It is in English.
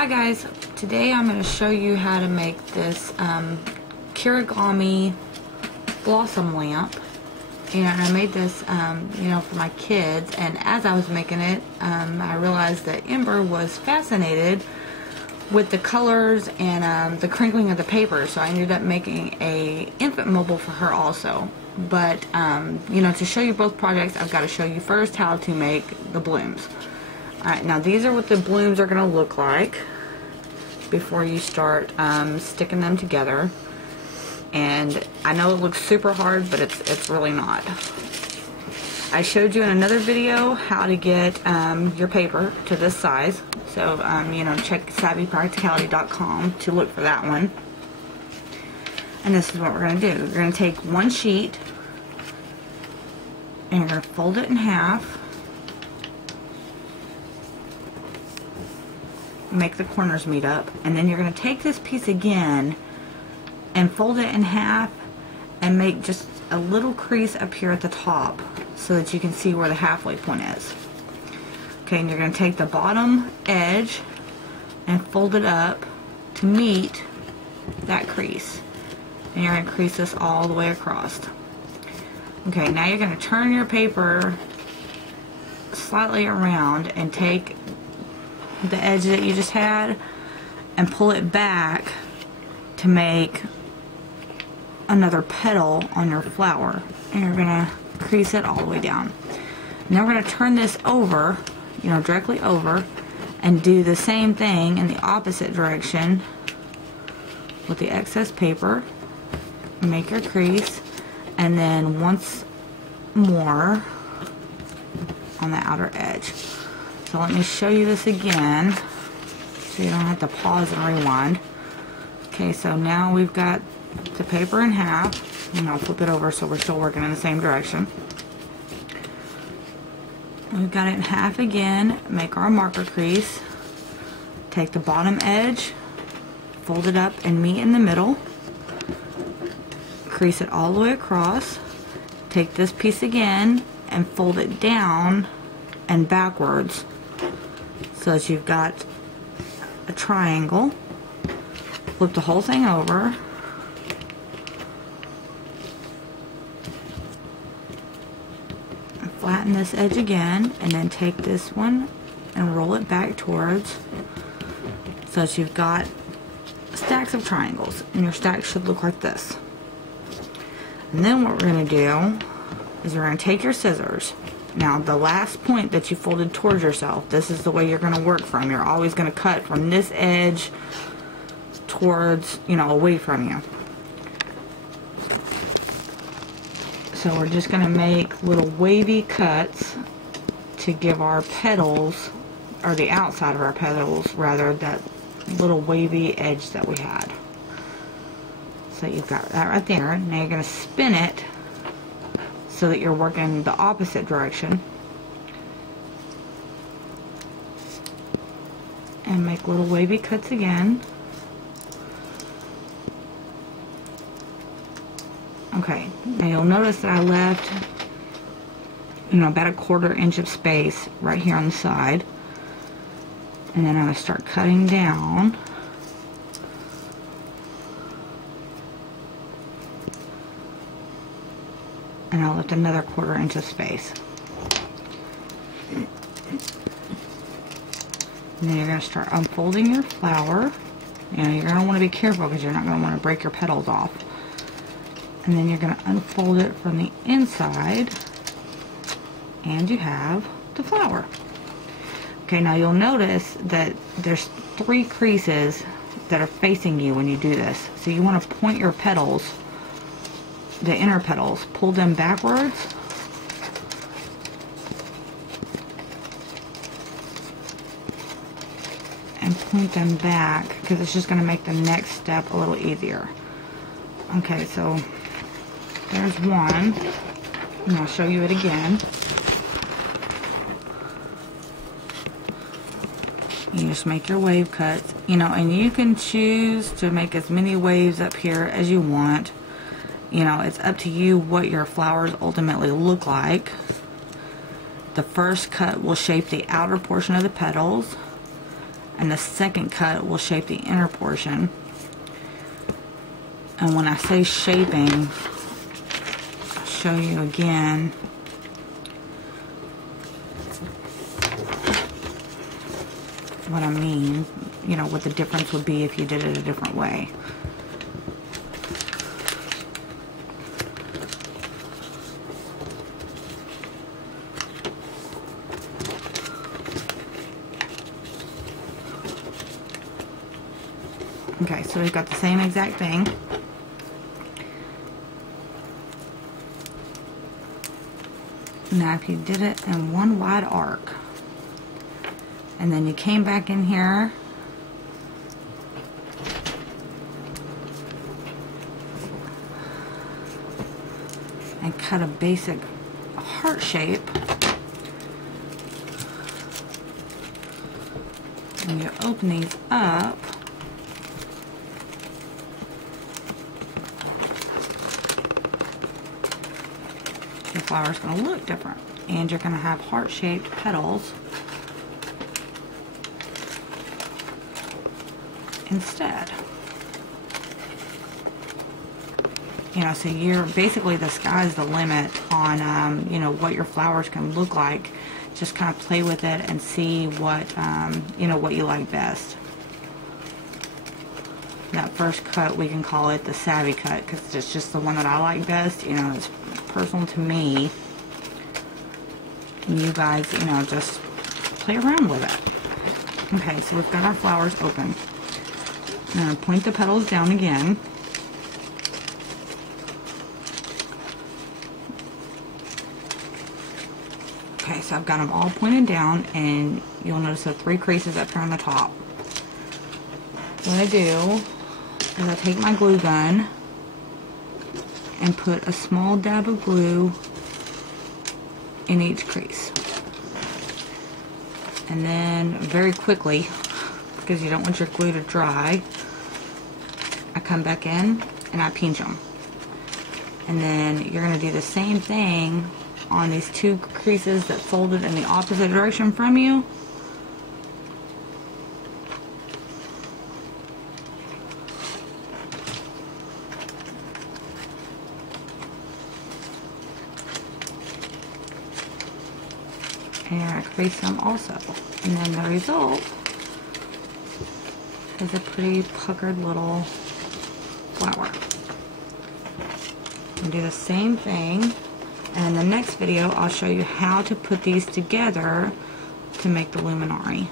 Hi guys, today I'm going to show you how to make this Kirigami Blossom lamp. And I made this for my kids, and as I was making it I realized that Ember was fascinated with the colors and the crinkling of the paper, so I ended up making a infant mobile for her also. But to show you both projects, I've got to show you first how to make the blooms. Alright, now these are what the blooms are going to look like before you start sticking them together. And I know it looks super hard, but it's really not. I showed you in another video how to get your paper to this size. So, check savvypracticality.com to look for that one. And this is what we're going to do. We're going to take one sheet and you're going to fold it in half. Make the corners meet up, and then you're going to take this piece again and fold it in half and make just a little crease up here at the top so that you can see where the halfway point is. Okay, and you're going to take the bottom edge and fold it up to meet that crease, and you're going to crease this all the way across. Okay, now you're going to turn your paper slightly around and take the edge that you just had and pull it back to make another petal on your flower, and you're gonna crease it all the way down. Now we're gonna turn this over, directly over, and do the same thing in the opposite direction with the excess paper. Make your crease, and then once more on the outer edge. So let me show you this again so you don't have to pause and rewind. Okay, so now we've got the paper in half, and I'll flip it over so we're still working in the same direction. We've got it in half again. Make our marker crease. Take the bottom edge, fold it up and meet in the middle. Crease it all the way across. Take this piece again and fold it down and backwards so that you've got a triangle. Flip the whole thing over. And flatten this edge again, and then take this one and roll it back towards so that you've got stacks of triangles, and your stack should look like this. And then what we're going to do is we're going to take your scissors. Now the last point that you folded towards yourself, this is the way you're going to work from. You're always going to cut from this edge towards, away from you. So we're just going to make little wavy cuts to give our petals, or the outside of our petals rather, that little wavy edge that we had. So you've got that right there. Now you're going to spin it so that you're working the opposite direction, and make little wavy cuts again. Okay, now you'll notice that I left about a 1/4 inch of space right here on the side, and then I'm going to start cutting down. And I'll left another 1/4 inch of space. And then you're going to start unfolding your flower. You're going to want to be careful because you're not going to want to break your petals off. And then you're going to unfold it from the inside, and you have the flower. Okay, now you'll notice that there's 3 creases that are facing you when you do this. So you want to point your petals, the inner petals, pull them backwards and point them back, because it's just going to make the next step a little easier. Okay, so there's one, and I'll show you it again. You just make your wave cuts, and you can choose to make as many waves up here as you want. It's up to you what your flowers ultimately look like. The first cut will shape the outer portion of the petals, and the second cut will shape the inner portion. And when I say shaping, I'll show you again. What I mean, you know, what the difference would be if you did it a different way. Okay, so we've got the same exact thing. Now if you did it in one wide arc, and then you came back in here and cut a basic heart shape, and you open these up, your flower is going to look different, and you're going to have heart-shaped petals instead. You know, so you're basically, the sky's the limit on you know, what your flowers can look like. Just kind of play with it and see what you know, what you like best. That first cut, we can call it the savvy cut, because it's just the one that I like best. You know, it's personal to me, and you guys, you know, just play around with it. Okay, so we've got our flowers open. I'm going to point the petals down again. Okay, so I've got them all pointed down, and you'll notice the 3 creases up here on the top. What I do is I take my glue gun and put a small dab of glue in each crease. And then very quickly, because you don't want your glue to dry, I come back in and I pinch them. And then you're going to do the same thing on these 2 creases that folded in the opposite direction from you. And I crease them also. And then the result is a pretty puckered little flower. And do the same thing, and in the next video I'll show you how to put these together to make the luminari.